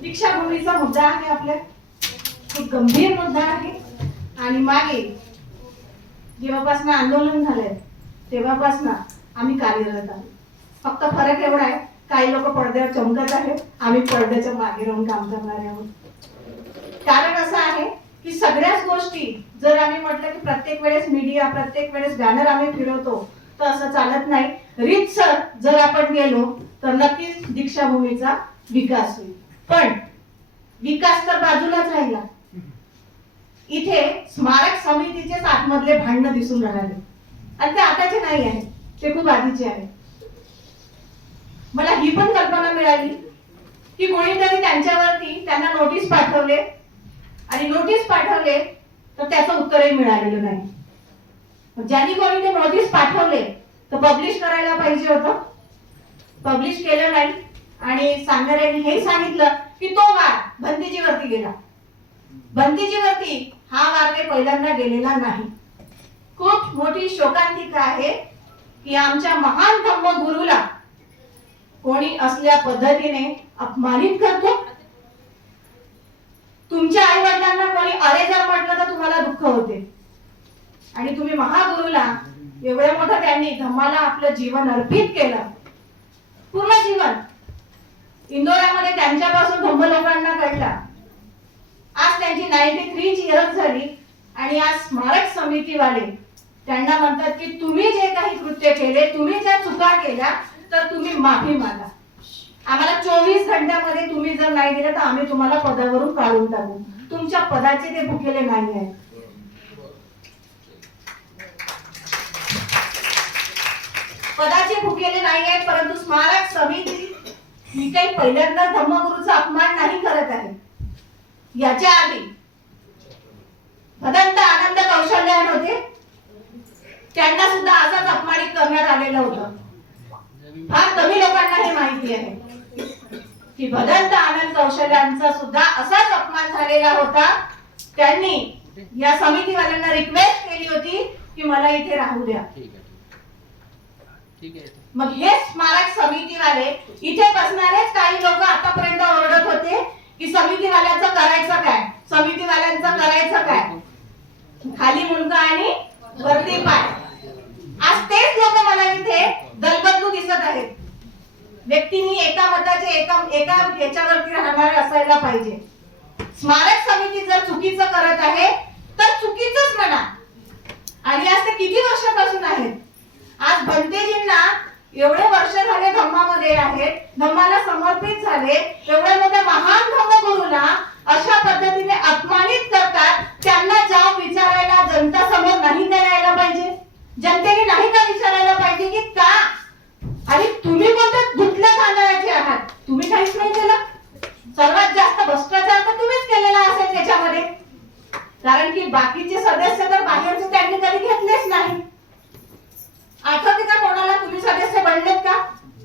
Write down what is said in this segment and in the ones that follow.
दीक्षाभूमीचा मुद्दा आहे आपल्या, खूप गंभीर मुद्दा आहे. आणि मागे जेव्हापासून आंदोलन झालंय तेव्हापासून आम्ही कार्यरत आहोत. फक्त फरक एवढा आहे, काही लोक पडद्यावर चमकत आहेत, आम्ही पडद्याच्या मागे राहून काम करणारे आहोत. कारण असं आहे की सगळ्याच गोष्टी जर आम्ही म्हटलं की प्रत्येक वेळेस मीडिया, प्रत्येक वेळेस बॅनर आम्ही फिरवतो तर असं चालत नाही. रीतसर जर आपण गेलो तर नक्कीच दीक्षाभूमीचा विकास होईल. पण विकास तर बाजूलाच राहिला, इथे स्मारक समितीचे आतमधले भांडण दिसून राहिले आणि ते आताचे नाही आहे, ते खूप आधीचे आहे. मला ही पण कल्पना मिळाली की कोणीतरी त्यांच्यावरती त्यांना नोटीस पाठवले आणि नोटीस पाठवले तर त्याचं उत्तरही मिळालेलं नाही. ज्यांनी कोणी ते नोटीस पाठवले तर पब्लिश करायला पाहिजे होतं, पब्लिश केलं नाही. आणि सांगणाऱ्यांनी हे सांगितलं की तो वार भंतेजीवरती गेला. भंतेजीवरती हा वार काही पहिल्यांदा गेलेला नाही. खूप मोठी शोकांतिका आहे की आमच्या महान धम्मगुरूला कोणी असल्या पद्धतीने अपमानित करतो. तुमच्या आई वडिलांना कोणी अरे जर म्हटलं तर तुम्हाला दुःख होते आणि तुम्ही महागुरूला एवढ्या मोठं त्यांनी धम्माला आपलं जीवन अर्पित केलं, पूर्ण जीवन. इंदोरामध्ये त्यांच्यापासून धम्म लोकांना कळला. आज त्यांची 93 इयर्स झाली आणि आज स्मारक समितीवाले त्यांना म्हणतात की तुम्ही जे काही कृत्य केले, तुम्ही ज्या चुका केल्या तर तुम्ही माफी मागा. आम्हाला 24 घंट्यामध्ये तुम्ही जर नाही दिलं तर आम्ही तुम्हाला पदावरून काढून टाकू. तुमच्या पदाचे ते भुकेले नाही आहेत. पदाचे भुकेले नाही आहेत, परंतु स्मारक समिती ही काही पहिल्यांदा धम्मगुरूचा अपमान नाही करत आहे. याच्या आधी भदंत आनंद कौशल्यान होते, त्यांना सुद्धा असाच अपमानित करण्यात आलेलं होतं. फार कमी लोकांना हे माहिती आहे की भदंत आनंद कौशल्यांचा सुद्धा असाच अपमान झालेला होता. त्यांनी या समितीवाल्यांना रिक्वेस्ट केली होती की मला इथे राहू द्या. मग हे स्मारक समितीवाले इथे बसणारेच काही लोक आतापर्यंत ओरडत होते की समितीवाल्यांचं करायचं काय, समितीवाल्यांचं करायचं काय, खाली मुलगा आणि वरती पाय. आज तेच लोक मला इथे दलबदलू दिसत आहेत. व्यक्तींनी एका मताचे एका याच्यावरती राहणारे असायला पाहिजे. स्मारक समिती जर चुकीचं करत आहे तर चुकीचंच म्हणा. आणि आज ते किती वर्षापासून आहेत. आज भंतेजींना एवढे वर्ष झाले धम्मामध्ये आहेत, धम्माला समर्पित झाले, एवढ्या मोठ्या महान धम्मगुरूला अशा पद्धतीने अपमानित करतात. त्यांना जाब विचारायला जनता समोर नाही करायला पाहिजे, जनतेने नाही का विचारायला पाहिजे की का आणि तुम्ही कोणत्या धुतल्या तांदळाचे आहात, तुम्ही काहीच नाही केलं. सर्वात जास्त भ्रष्टाचार तर तुम्हीच केलेला असेल त्याच्यामध्ये, कारण की बाकीचे सदस्य तर बाहेरचे त्यांनी कधी घेतलेच नाही. आठवते का कोणाला तुम्ही सदस्य बनलेत का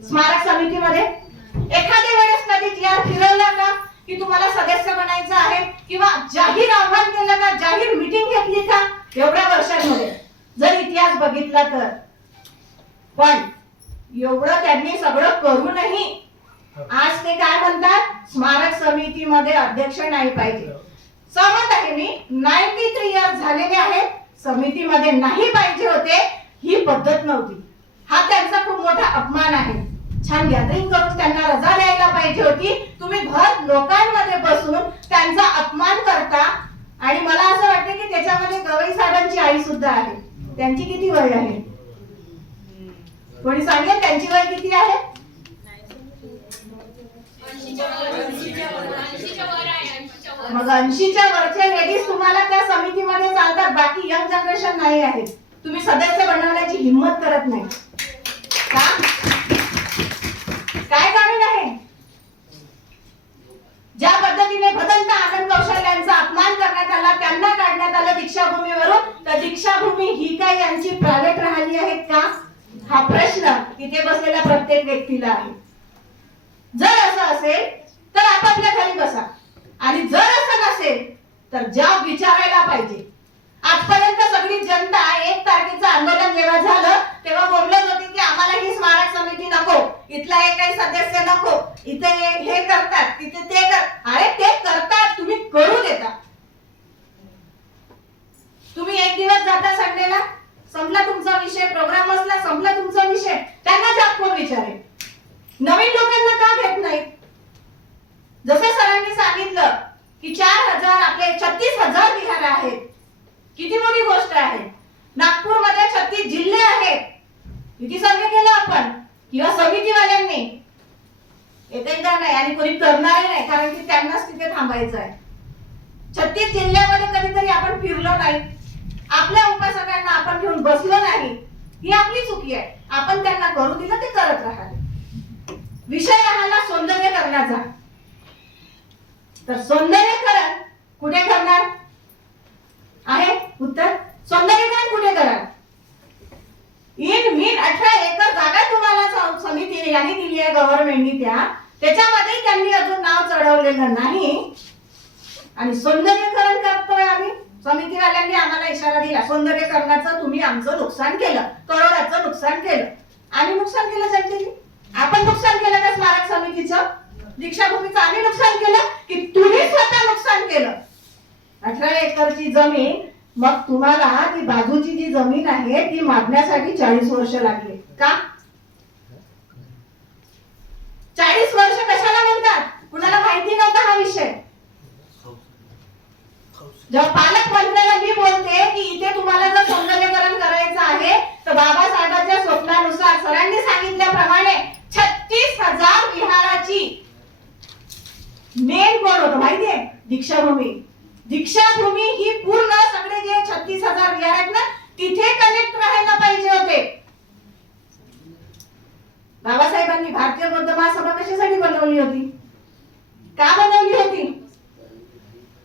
स्मारक समितीमध्ये? एखाद्या वेळेस कधी जीआर फिरवला का की तुम्हाला सदस्य बनायचं आहे, किंवा जाहीर आव्हान केलं का, जाहीर मीटिंग घेतली का एवढ्या वर्षांमध्ये जर इतिहास बघितला तर? पण एवढं त्यांनी सगळं करूनही आज ते काय म्हणतात, स्मारक समितीमध्ये अध्यक्ष नाही पाहिजे. सहमत आहे मी, 93 इयर्स झालेले आहेत, समितीमध्ये नाही पाहिजे होते. ही पद्धत नव्हती, हा त्यांचा खूप मोठा अपमान आहे. छान गॅदरिंग करून त्यांना रजा द्यायला पाहिजे होती. तुम्ही भर लोकांमध्ये बसून त्यांचा अपमान करता. आणि मला असं वाटतं की त्याच्यामध्ये गवई साहेबांची आई सुद्धा आहे. त्यांची किती वय आहे कोणी सांगेल? त्यांची वय किती आहे? मग 80च्या वरच्या लेडीज तुम्हाला त्या समितीमध्ये चालतात, बाकी यंग जनरेशन नाही आहे. तुम्ही सदस्य बनवण्याची हिंमत करत नाही का? काय कारण आहे? ज्या पद्धतीने भदंत आनंद कौशल्यांचा अपमान करण्यात आला, त्यांना काढण्यात आलं दीक्षाभूमीवरून, तर दीक्षाभूमी ही काय यांची प्रायव्हेट राहिली आहेत का? हा प्रश्न इथे बसलेल्या प्रत्येक व्यक्तीला आहे. जर असं असेल तर आपापल्या घरी बसा, आणि जर असं नसेल तर जाब विचारायला पाहिजे. आजपर्यंत सगळी जनता 1 तारखेचं आंदोलन जेव्हा झालं तेव्हा बोलत होती की आम्हाला ही स्मारक समिती नको, इथला एक काही सदस्य नको, इथे हे करतात, तिथे ते कर. अरे ते करतात, तुम्ही करू देता. तुम्ही एक दिवस जाता संडेला, संपला तुमचा विषय, प्रोग्राम असला संपला तुमचा विषय. त्यांना जात कोण विचारेल? नवीन लोकांना का घेत नाही? जसं सरांनी सांगितलं की 4000 आपले 36,000 विहार आहेत. किती मोठी गोष्ट आहे. नागपूरमध्ये 36 जिल्हे आहेत. किती सर्वे केला आपण किंवा समितीवाल्यांनी? एकदा नाही आणि कोणी करणार नाही, कारण की त्यांनाच तिथे थांबायचं आहे. 36 जिल्ह्यामध्ये कधीतरी आपण फिरलो नाही, आपल्या उपासकांना आपण घेऊन बसलो नाही, ही आपली चुकी आहे. आपण त्यांना करू दिलं, ते करत राहिले. विषय राहिला सौंदर्यकरणाचा, तर सौंदर्यकरण कुठे करणार आहे? उत्तर, सौंदर्यकरण कुठे करणार? इन मीन 18 एकर जागा तुम्हाला समिती यांनी दिली आहे, गव्हर्नमेंटनी. त्याच्यामध्ये त्यांनी अजून नाव चढवलेलं नाही आणि सौंदर्यकरण करतोय आम्ही. समितीवाल्यांनी आम्हाला इशारा दिला, सौंदर्यकरणाचं तुम्ही आमचं नुकसान केलं, करोडाचं नुकसान केलं. आम्ही नुकसान केलं जनतेने? आपण नुकसान केलं का स्मारक समितीचं, दीक्षाभूमीचं? आम्ही नुकसान केलं की तुम्ही स्वतः नुकसान केलं? 18 एकरची जमीन, मग तुम्हाला ती बाजूची जी जमीन आहे ती मागण्यासाठी 40 वर्ष लागले का? 40 वर्ष कशाला म्हणतात? कुणाला माहिती नव्हता हा विषय. जेव्हा पालकमंत्र्याला मी बोलते की इथे तुम्हाला जर सौंदर्यकरण करायचं आहे तर बाबासाहेबांच्या स्वप्नानुसार सरांनी सांगितल्याप्रमाणे 36,000 विहाराची मेन कोण होतं माहितीये? दीक्षाभूमी. दीक्षाभूमी ही पूर्ण सगळे जे 36,000 विहार आहेत ना, तिथे कनेक्ट राहायला पाहिजे होते. बाबासाहेबांनी भारतीय बौद्ध महासभा कशासाठी बनवली होती? का बनवली होती?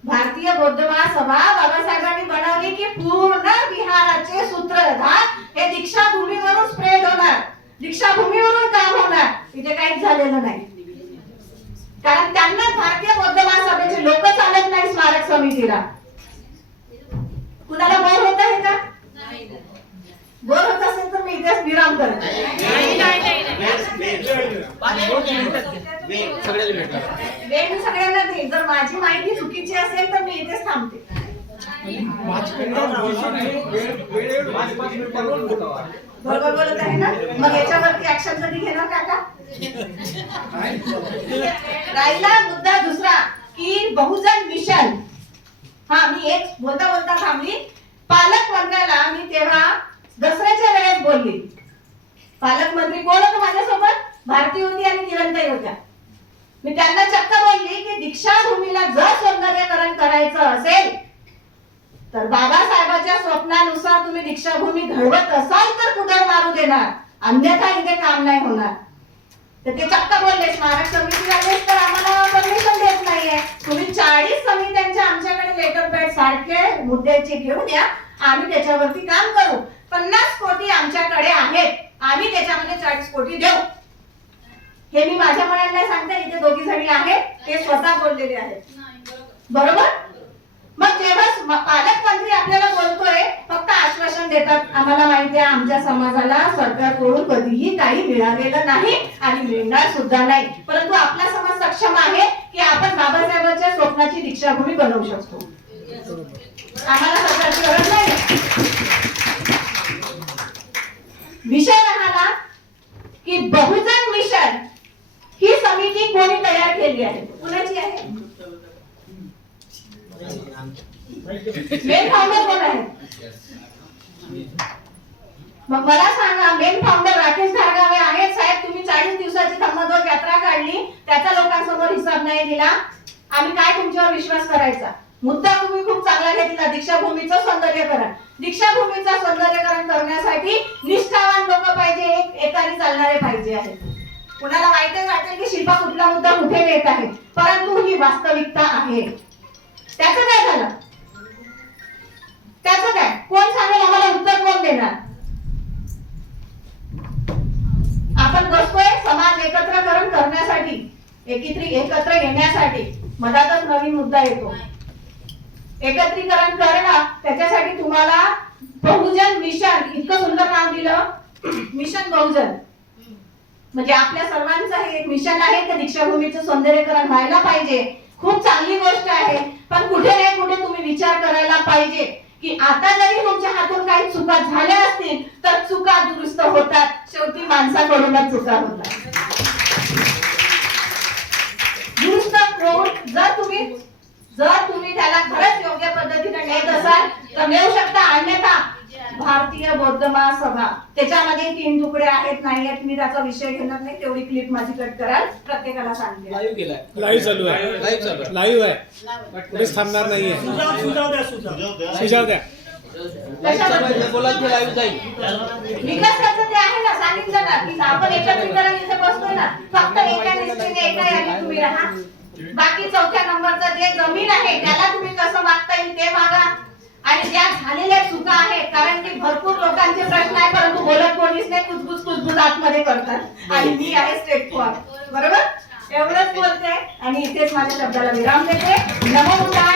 भारतीय बौद्ध महासभा बाबासाहेबांनी बनवली की पूर्ण विहाराचे सूत्रधार हे दीक्षाभूमीवरून स्प्रेड होणार, दीक्षाभूमीवरून काम होणार. इथे काहीच झालेलं नाही, कारण त्यांना भारतीय बौद्ध महासभेचे लोक चालत नाही स्मारक समितीला. कुणाला बोर होत आहे का? बोर होत असेल तर मी इथेच विराम करते. वेळ सगळ्यांना देईल. जर माझी माहिती चुकीची असेल तर मी इथेच थांबते. बरोबर बोलत आहे ना? मग याच्यावरती ऍक्शन कधी घेणार काका? राहिला मुद्दा दुसरा की बहुजन मिशन. हा, मी एक बोलता बोलता थांबली. पालकमंत्र्याला मी तेव्हा दसऱ्याच्या वेळेस बोलली. पालकमंत्री कोण होतं माझ्यासोबत? भारती होती आणि किरणताई होत्या. मी त्यांना चक्क बोलली की दीक्षाभूमीला जर सौंदर्यकरण करायचं असेल तर बाबासाहेबांच्या स्वप्नानुसार तुम्ही दीक्षाभूमी घडवत असाल तर कुदळ मारू देणार, अन्यथा इथे काम नाही होणार. तर ते चक्क बोलले स्मारक समितीवाले तर आम्हाला परमिशन देत नाहीये. तुम्ही 40 समित्यांच्या आमच्याकडे लेटर पॅड सारखे मुद्द्याचे घेऊन या, आम्ही त्याच्यावरती काम करू. 50 कोटी आमच्याकडे आहेत, आम्ही त्याच्यामध्ये 40 कोटी देऊ. हे मी माझ्या मनात नाही सांगते, इथे दोघी जणी आहेत, ते स्वतः बोललेले आहेत. बरोबर? मग जेव्हा पालकमंत्री आपल्याला बोलतोय, फक्त आश्वासन देतात, आम्हाला माहिती आहे आमच्या समाजाला सरकारकडून कधीही काही मिळालेलं नाही आणि मिळणार सुद्धा नाही, परंतु आपला समाज सक्षम आहे की आपण बाबासाहेबांच्या स्वप्नाची दीक्षाभूमी बनवू शकतो. आम्हाला सरकारची गरज नाही. विषय राहिला की बहुजन मिशन ही समिती कोणी तयार केली आहे? कुणाची आहे? मेन फाउंडर कोण आहे? मग मला सांगा, मेन फाउंडर राकेश धारगावे आहेत. साहेब, तुम्ही 40 दिवसाची धम्मध्वज यात्रा काढली, त्याचा लोकांसमोर हिसाब नाही दिला, आम्ही काय तुमच्यावर विश्वास करायचा? मुद्दा तुम्ही खूप चांगला घेतला, दीक्षाभूमीचं सौंदर्यकरण. दीक्षाभूमीचं सौंदर्यकरण करण्यासाठी निष्ठावान लोक पाहिजे, एकाने चालणारे पाहिजे आहेत. कुणाला वाईट वाटेल की शिल्पा कुठला मुद्दा कुठे येत आहे, परंतु ही वास्तविकता आहे. त्याचं काय झालं? त्याचं काय? कोण सांगेल आम्हाला? उत्तर कोण देणार? आपण बसतोय समाज एकत्रकरण करण्यासाठी, एकत्र येण्यासाठी. मधातच नवीन मुद्दा येतो. एकत्रीकरण करणं, त्याच्यासाठी तुम्हाला बहुजन मिशन, इतकं सुंदर नाव दिलं, मिशन बहुजन. म्हणजे आपल्या सर्वांचं हे एक मिशन आहे की दीक्षाभूमीचं सौंदर्यीकरण व्हायला पाहिजे. खूप चांगली गोष्ट आहे, पण कुठे नाही कुठे तुम्ही विचार करायला पाहिजे की आता जरी तुमच्या हातून काही चुका झाल्या असतील तर चुका दुरुस्त होतात. शेवटी माणसाकडूनच चुका होतात. दुरुस्त होऊन जर तुम्ही त्याला खरंच योग्य पद्धतीने नेत असाल तर नेऊ शकता. अन्यथा भारतीय बौद्ध महासभा त्याच्यामध्ये 3 तुकडे आहेत नाही आहेत मी त्याचा विषय घेणार नाही. तेवढी क्लिप माझी कट कराल. प्रत्येकाला सांगते लाईव्ह चालू आहे. लाईव्ह आहे. पुढेच थांबणार नाहीये. सुजाव द्या. विकासाचं ते आहे ना, सांगितलं ना की आपण एकत्रीकरण इथे बसतोय ना, फक्त एका निष्ठेने एका याने तुम्ही राहा. बाकी 4थ्या नंबरचं जे जमीन आहे त्याला तुम्ही कसं मागता येईल ते मागा. आणि ज्या झालेल्या चुका आहेत, कारण की भरपूर लोकांचे प्रश्न आहे परंतु बोलत कोणीच नाही, कुजबुज आतमध्ये करतात. आणि मी आहे स्ट्रेट फॉरवर्ड. बरोबर, एवढंच बोलते आणि इथेच माझ्या शब्दाला विराम देते. नमो बुद्धाय.